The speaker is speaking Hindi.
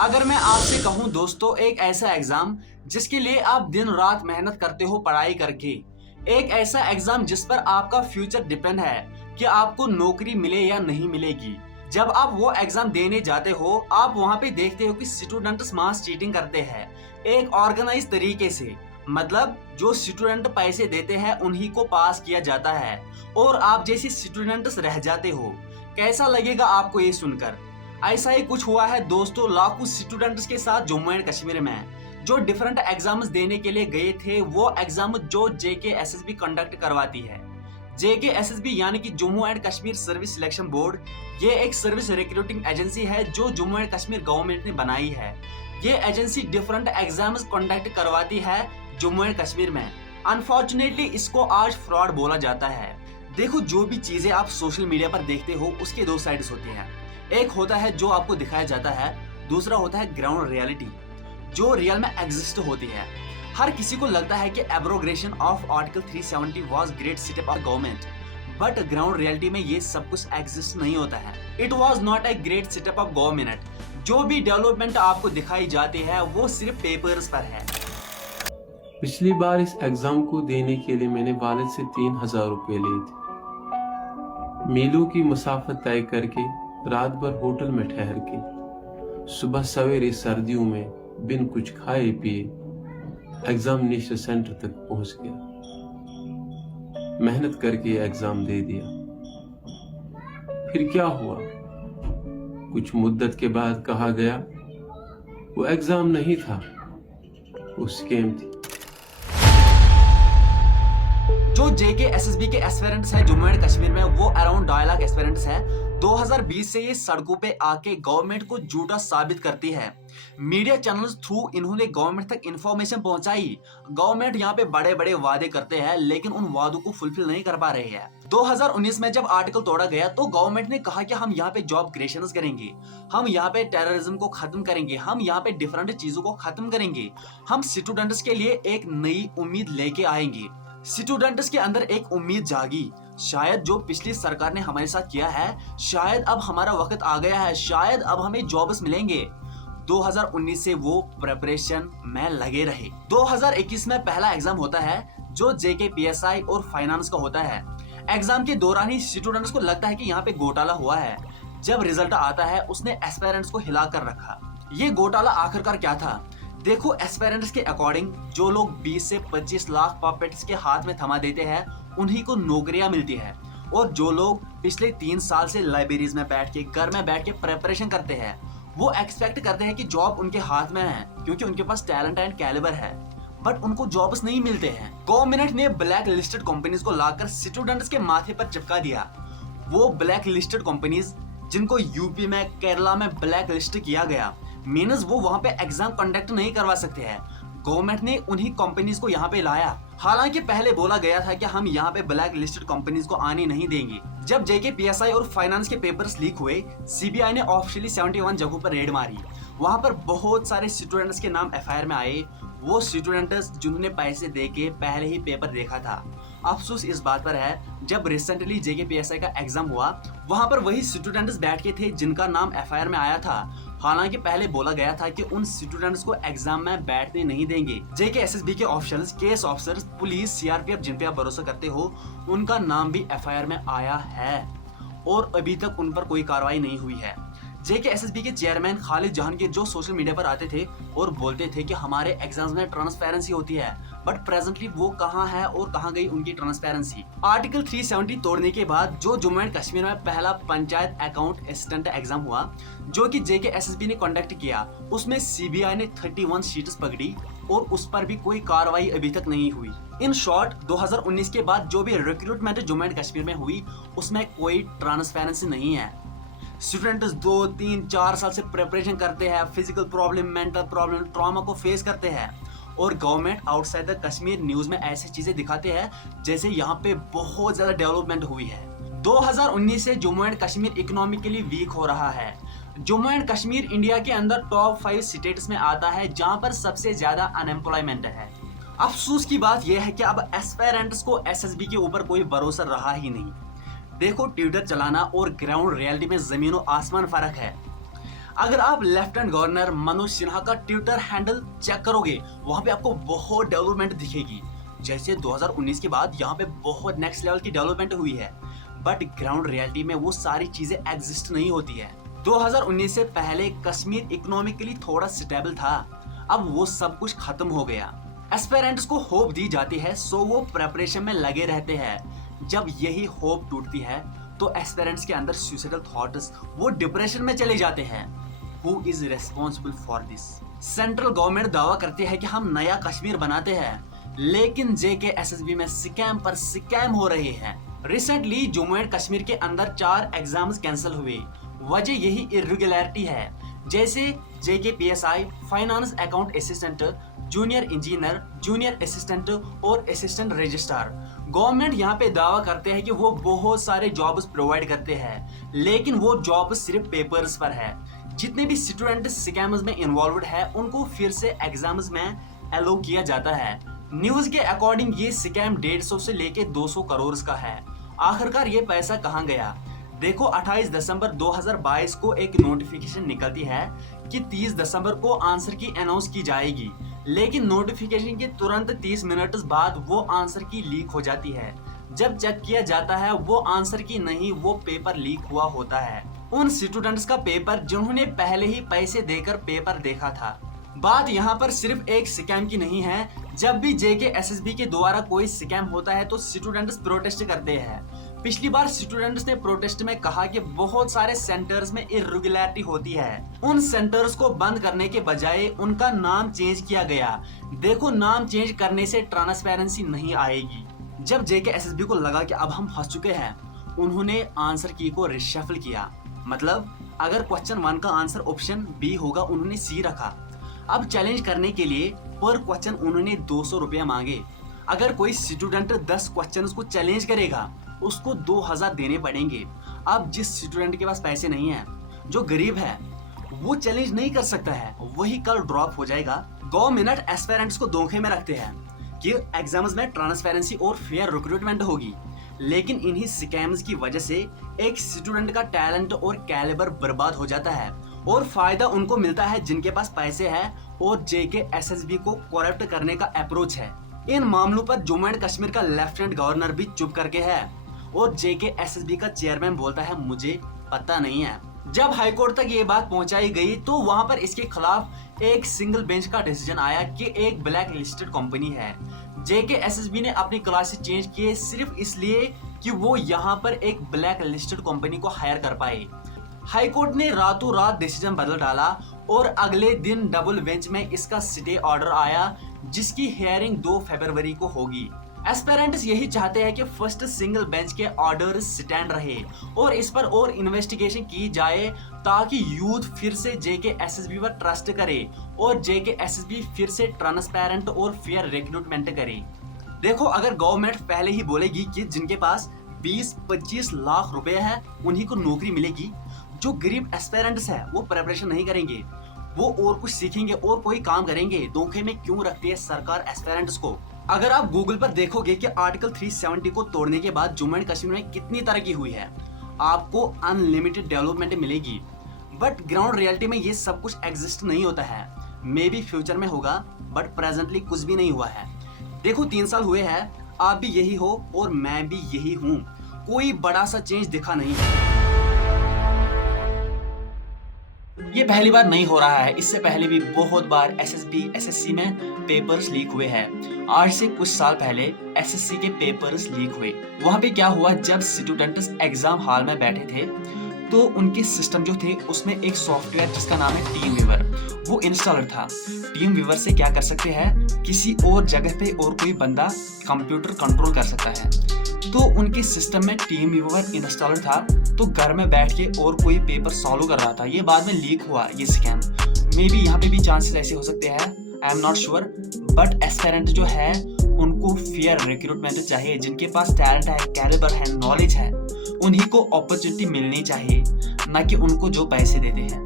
अगर मैं आपसे कहूं दोस्तों, एक ऐसा एग्जाम जिसके लिए आप दिन रात मेहनत करते हो पढ़ाई करके, एक ऐसा एग्जाम जिस पर आपका फ्यूचर डिपेंड है कि आपको नौकरी मिले या नहीं मिलेगी। जब आप वो एग्जाम देने जाते हो, आप वहां पे देखते हो कि स्टूडेंट्स मास चीटिंग करते हैं एक ऑर्गेनाइज तरीके से। मतलब जो स्टूडेंट पैसे देते हैं उन्हीं को पास किया जाता है और आप जैसे स्टूडेंट्स रह जाते हो। कैसा लगेगा आपको ये सुनकर? ऐसा ही कुछ हुआ है दोस्तों लाखों स्टूडेंट्स के साथ जम्मू एंड कश्मीर में, जो डिफरेंट एग्जाम्स देने के लिए गए थे। वो एग्जाम जो जेके एसएसबी कंडक्ट करवाती है। जेके एसएसबी यानी कि Jammu and Kashmir service selection board, ये एक सर्विस रिक्रूटिंग एजेंसी है जो जम्मू एंड कश्मीर गवर्नमेंट ने बनाई है। ये एजेंसी डिफरेंट एग्जाम्स कंडक्ट करवाती है जम्मू एंड कश्मीर में। अनफॉर्चुनेटली इसको आज फ्रॉड बोला जाता है। देखो, जो भी चीजें आप सोशल मीडिया पर देखते हो उसके दो साइड्स होती हैं। एक होता है जो आपको दिखाया जाता है, दूसरा होता है ग्राउंड रियलिटी जो रियल में एग्जिस्ट होती है। हर किसी को लगता है कि abrogation of article 370 was great step of government, but ground reality में ये सब कुछ एग्जिस्ट नहीं होता है। It was not a great step of government. जो भी डेवलपमेंट आपको दिखाई जाती है वो सिर्फ पेपर्स पर है। पिछली बार इस एग्जाम को देने के लिए मैंने वालिद से 3000 रुपए लिए थे। मीलों की मुसाफत तय करके रात भर होटल में ठहर के सुबह सवेरे सर्दियों में बिन कुछ खाए पिए एग्जामिनेशन सेंटर तक पहुंच गया। मेहनत करके एग्जाम दे दिया। फिर क्या हुआ? कुछ मुद्दत के बाद कहा गया वो एग्जाम नहीं था, वो स्कैम थी। जो जेके एसएसबी के एस्पिरेंट्स हैं जम्मू एंड कश्मीर में, वो अराउंड 2.5 लाख एस्पिरेंट्स हैं। 2020 से ये सड़कों पे आके गवर्नमेंट को झूठा साबित करती है। मीडिया चैनल्स थ्रू इन्होंने गवर्नमेंट तक इंफॉर्मेशन पहुंचाई। गवर्नमेंट यहाँ पे बड़े बड़े वादे करते हैं लेकिन उन वादों को फुलफिल नहीं कर पा रही है। 2019 में जब आर्टिकल तोड़ा गया तो गवर्नमेंट ने कहा कि हम यहाँ पे जॉब क्रिएशन करेंगे, हम यहाँ पे टेररिज्म को खत्म करेंगे, हम यहाँ पे डिफरेंट चीजों को खत्म करेंगे, हम स्टूडेंट्स के लिए एक नई उम्मीद लेके आएंगे। स्टूडेंट्स के अंदर एक उम्मीद जागी, शायद जो पिछली सरकार ने हमारे साथ किया है, शायद अब हमारा वक्त आ गया है, शायद अब हमें जॉब्स मिलेंगे। 2019 से वो प्रिपरेशन में लगे रहे। 2021 में पहला एग्जाम होता है जो जेके पीएसआई और फाइनेंस का होता है। एग्जाम के दौरान ही स्टूडेंट्स को लगता है कि यहाँ पे घोटाला हुआ है। जब रिजल्ट आता है उसने एस्पिरेंट्स को हिला कर रखा। ये घोटाला आखिरकार क्या था? देखो, एस्पिरेंट्स के अकॉर्डिंग जो लोग 20 से 25 लाख पपेट्स के हाथ में थमा देते हैं उन्हीं को नौकरियां मिलती है, और जो लोग पिछले 3 साल से लाइब्रेरीज में बैठ के घर में बैठ के प्रिपरेशन करते हैं वो एक्सपेक्ट करते हैं कि जॉब उनके हाथ में है क्योंकि उनके पास टैलेंट एंड कैलिबर है, बट उनको जॉब्स नहीं मिलते हैं। गवर्नमेंट ने ब्लैक लिस्टेड कंपनीज को लाकर स्टूडेंट्स के माथे पर चिपका दिया। वो ब्लैक लिस्टेड कंपनीज जिनको यूपी में, केरला में ब्लैक लिस्ट किया गया, मीन्स वो वहां पे एग्जाम कंडक्ट नहीं करवा सकते हैं। गवर्नमेंट ने उन्हीं कंपनीज को यहाँ पे लाया। हालांकि पहले बोला गया था कि हम यहाँ पे ब्लैक लिस्टेड कंपनीज को आने नहीं देंगे। जब जेके पीएसआई और फाइनेंस के पेपर्स लीक हुए, सीबीआई ने ऑफिशियली 71 जगहों पर रेड मारी। वहां पर बहुत सारे स्टूडेंट्स के नाम एफआईआर में आए, वो स्टूडेंट्स जिन्होंने पैसे दे के पहले ही पेपर देखा था। अफसोस इस बात पर है, जब रिसेंटली जेके पीएसआई का एग्जाम हुआ वहां पर वही स्टूडेंट्स बैठ के थे जिनका नाम एफआईआर में आया था। हालांकि पहले बोला गया था कि उन स्टूडेंट्स को एग्जाम में बैठने नहीं देंगे। जेके एसएसबी के officials, case officers, police, CRPF जिन पे आप भरोसा करते हो, उनका नाम भी एफआईआर में आया है और अभी तक उन पर कोई कार्रवाई नहीं हुई है। जेके एसएसबी के चेयरमैन खालिद जहांगीर जो सोशल मीडिया पर आते थे और बोलते थे कि हमारे एग्जाम्स में ट्रांसपेरेंसी होती है, बट प्रेजेंटली वो कहां है और कहां गई उनकी ट्रांसपेरेंसी? आर्टिकल 370 तोड़ने के बाद जो जम्मू एंड कश्मीर में पहला पंचायत अकाउंट असिस्टेंट एग्जाम हुआ जो कि जेके एसएसबी ने कंडक्ट किया, उसमें सीबीआई ने 31 शीट्स पकड़ी और उस पर भी कोई कार्रवाई अभी तक नहीं हुई। इन शॉर्ट 2019 के बाद जो भी रिक्रूटमेंट जम्मू एंड कश्मीर में हुई उसमें कोई ट्रांसपेरेंसी नहीं है। स्टूडेंट्स 2, 3, 4 साल से प्रिपरेशन करते हैं, physical problem, mental problem, trauma को फेस करते हैं, और government outside the Kashmir news में ऐसी चीजें दिखाते हैं जैसे यहाँ पे बहुत ज्यादा डेवलपमेंट हुई है। 2019 से Jammu and Kashmir economically weak हो रहा है। जम्मू एंड कश्मीर इंडिया के अंदर टॉप 5 स्टेट्स में आता है जहां पर सबसे ज्यादा अनएम्प्लॉयमेंट है। अफसोस की बात यह है कि अब एस्पिरेंट्स को एसएसबी के ऊपर कोई भरोसा रहा ही नहीं। देखो, ट्विटर चलाना और ग्राउंड रियलिटी में जमीनों आसमान फर्क है। अगर आप लेफ्टिनेंट गवर्नर मनोज सिन्हा का ट्विटर हैंडल चेक करोगे, वहां पे आपको बहुत डेवलपमेंट दिखेगी। जैसे 2019 के बाद यहाँ पे बहुत नेक्स्ट लेवल की डेवलपमेंट हुई है, बट ग्राउंड रियलिटी में वो सारी चीजें एग्जिस्ट नहीं होती है। 2019 से पहले कश्मीर इकोनॉमिकली थोड़ा स्टेबल था, अब वो सब कुछ खत्म हो गया। एस्पिरेंट्स को होप दी जाती है, सो वो प्रेपरेशन में लगे रहते हैं। जब यही होप टूटती है तो एस्पिरेंट्स के अंदर सुसाइडल थॉट्स, वो डिप्रेशन में चले जाते हैं। Who is responsible for this? Central government दावा करती है कि हम नया कश्मीर बनाते हैं, लेकिन JKSSB में स्कैम पर स्कैम हो रहे हैं। रिसेंटली जम्मू एंड कश्मीर के अंदर 4 एग्जाम्स कैंसिल हुए। वजह यही इरेगुलरिटी है, जैसे JKPSI, finance account assistant, junior engineer, junior assistant और असिस्टेंट रजिस्ट्रार। गवर्नमेंट यहाँ पे दावा करते हैं कि वो बहुत सारे जॉब्स प्रोवाइड करते हैं, लेकिन वो जॉब सिर्फ पेपर्स पर है। जितने भी स्टूडेंट स्कैम्स में इन्वॉल्वड है, उनको फिर से एग्जाम्स में एलो किया जाता है। न्यूज के अकॉर्डिंग ये स्कैम 150 से लेके 200 करोड़ का है। आखिरकार ये पैसा कहाँ गया? देखो, 28 दिसंबर 2022 को एक नोटिफिकेशन निकलती है कि 30 दिसंबर को आंसर की अनाउंस की जाएगी, लेकिन नोटिफिकेशन के तुरंत 30 मिनट बाद वो आंसर की लीक हो जाती है। जब चेक किया जाता है, वो आंसर की नहीं, वो पेपर लीक हुआ होता है। उन स्टूडेंट्स का पेपर जिन्होंने पहले ही पैसे देकर पेपर देखा था। बात यहाँ पर सिर्फ एक स्कैम की नहीं है। जब भी JKSSB के द्वारा कोई स्कैम होता है तो स्टूडेंट्स प्रोटेस्ट करते हैं। पिछली बार स्टूडेंट्स ने प्रोटेस्ट में कहा कि बहुत सारे सेंटर्स में इरेगुलरिटी होती है। उन सेंटर्स को बंद करने के बजाय उनका नाम चेंज किया गया। देखो, नाम चेंज करने से ट्रांसपेरेंसी नहीं आएगी। जब JKSSB को लगा कि अब हम फंस चुके हैं, उन्होंने आंसर की को रिशफल किया। मतलब अगर क्वेश्चन 1 का आंसर ऑप्शन B होगा, उन्होंने C रखा। अब चैलेंज करने के लिए पर क्वेश्चन उन्होंने 200 रुपया मांगे। अगर कोई स्टूडेंट 10 क्वेश्चंस को चैलेंज करेगा, उसको 2000 देने पड़ेंगे। अब जिस स्टूडेंट के पास पैसे नहीं है, जो गरीब है, वो चैलेंज नहीं कर सकता है, वही कल ड्रॉप हो जाएगा। गवर्नमेंट एस्पिरेंट्स को धोखे में रखते हैं कि एग्जाम्स में ट्रांसपेरेंसी और फेयर रिक्रूटमेंट होगी, लेकिन इन्हीं स्कैम्स की वजह से एक स्टूडेंट का टैलेंट और कैलिबर बर्बाद हो जाता है, और फायदा उनको मिलता है जिनके पास पैसे है और JKSSB को करप्ट करने का अप्रोच है। इन मामलों पर जम्मू एंड कश्मीर का लेफ्टिनेंट गवर्नर भी चुप करके है, और JKSSB का चेयरमैन बोलता है मुझे पता नहीं है। जब हाईकोर्ट तक ये बात पहुंचाई गई तो वहां पर इसके खिलाफ एक सिंगल बेंच का डिसीजन आया कि एक ब्लैक लिस्टेड कंपनी है। JKSSB ने अपनी क्लासेस चेंज किए सिर्फ इसलिए कि वो यहाँ पर एक ब्लैक लिस्टेड कंपनी को हायर कर पाए। हाईकोर्ट ने रातों रात डिसीजन बदल डाला और अगले दिन डबल बेंच में इसका स्टे ऑर्डर आया, जिसकी हियरिंग 2 फरवरी को होगी। एस्पिरेंट्स यही चाहते हैं कि फर्स्ट सिंगल बेंच के ऑर्डर स्टैंड रहे और इस पर और इन्वेस्टिगेशन की जाए, ताकि यूथ फिर से JKSSB पर ट्रस्ट करे और JKSSB फिर से ट्रांसपेरेंट और फेयर रिक्रूटमेंट करे। देखो, अगर गवर्नमेंट पहले ही बोलेगी कि जिनके पास 20-25 लाख रुपए है उन्हीं को नौकरी मिलेगी, जो गरीब एस्पिरेंट्स है वो प्रिपरेशन नहीं करेंगे, वो और कुछ सीखेंगे और कोई काम करेंगे। धोखे में क्यों रखती है सरकार एस्पिरेंट्स को? अगर आप गूगल पर देखोगे कि आर्टिकल 370 को तोड़ने के बाद जम्मू एंड कश्मीर में कितनी तरक्की हुई है, आपको अनलिमिटेड डेवलपमेंट मिलेगी। बट ग्राउंड रियलिटी में ये सब कुछ एग्जिस्ट नहीं होता है। मे बी फ्यूचर में होगा, बट प्रेजेंटली कुछ भी नहीं हुआ है। देखो, 3 साल हुए हैं, आप भी यही हो और मैं भी यही हूँ, कोई बड़ा सा चेंज दिखा नहीं है। ये पहली बार नहीं हो रहा है, इससे पहले भी बहुत बार SSB SSC में पेपर्स लीक हुए हैं। आज से कुछ साल पहले SSC के पेपर्स लीक हुए। वहां पे क्या हुआ, जब स्टूडेंट्स एग्जाम हॉल में बैठे थे तो उनके सिस्टम जो थे उसमें एक सॉफ्टवेयर जिसका नाम है टीम वीवर, वो इंस्टॉलर था। टीम वीवर से क्या कर सकते हैं, किसी और जगह पे और कोई बंदा कंप्यूटर कंट्रोल कर सकता है। तो उनके सिस्टम में टीम वीवर इंस्टॉलर था, तो घर में बैठ के और कोई पेपर सॉल्व कर रहा था। ये बाद में लीक हुआ ये स्कैम। मे बी यहाँ पे भी चांसेस ऐसे हो सकते हैं, I am not sure. But aspirant जो है उनको फेयर रिक्रूटमेंट चाहिए, जिनके पास टैलेंट है, कैलिबर है, नॉलेज है, उन्हीं को अपॉर्चुनिटी मिलनी चाहिए, ना कि उनको जो पैसे देते हैं।